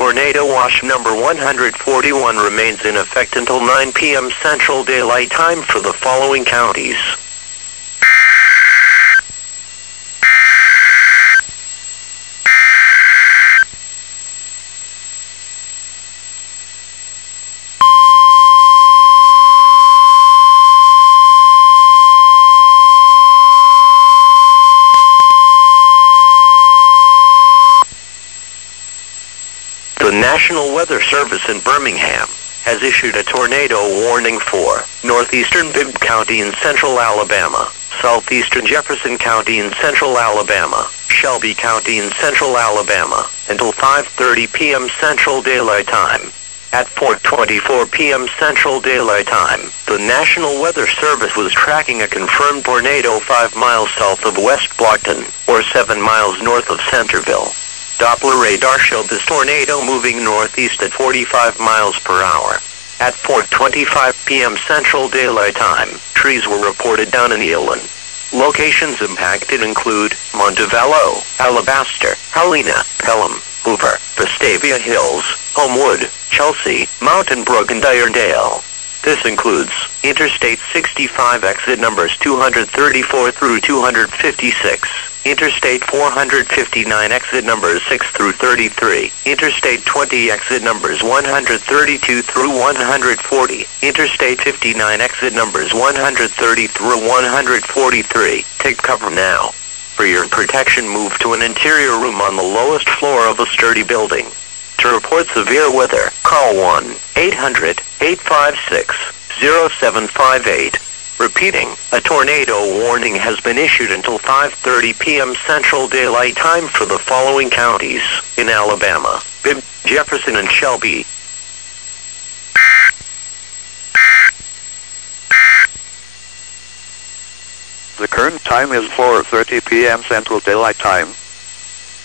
Tornado watch number 141 remains in effect until 9 p.m. Central Daylight Time for the following counties. The National Weather Service in Birmingham has issued a tornado warning for northeastern Bibb County in central Alabama, southeastern Jefferson County in central Alabama, Shelby County in central Alabama, until 5:30 p.m. Central Daylight Time. At 4:24 p.m. Central Daylight Time, the National Weather Service was tracking a confirmed tornado 5 miles south of West Blockton, or 7 miles north of Centerville. Doppler radar showed this tornado moving northeast at 45 miles per hour. At 4:25 p.m. Central Daylight Time, trees were reported down in Elan. Locations impacted include Montevallo, Alabaster, Helena, Pelham, Hoover, Vestavia Hills, Homewood, Chelsea, Mountain Brook, and Dyerdale. This includes Interstate 65 exit numbers 234 through 256. Interstate 459 exit numbers 6 through 33, Interstate 20 exit numbers 132 through 140, Interstate 59 exit numbers 130 through 143. Take cover now. For your protection, move to an interior room on the lowest floor of a sturdy building. To report severe weather, call 1-800-856-0758. Repeating, a tornado warning has been issued until 5:30 p.m. Central Daylight Time for the following counties in Alabama: Bibb, Jefferson, and Shelby. The current time is 4:30 p.m. Central Daylight Time.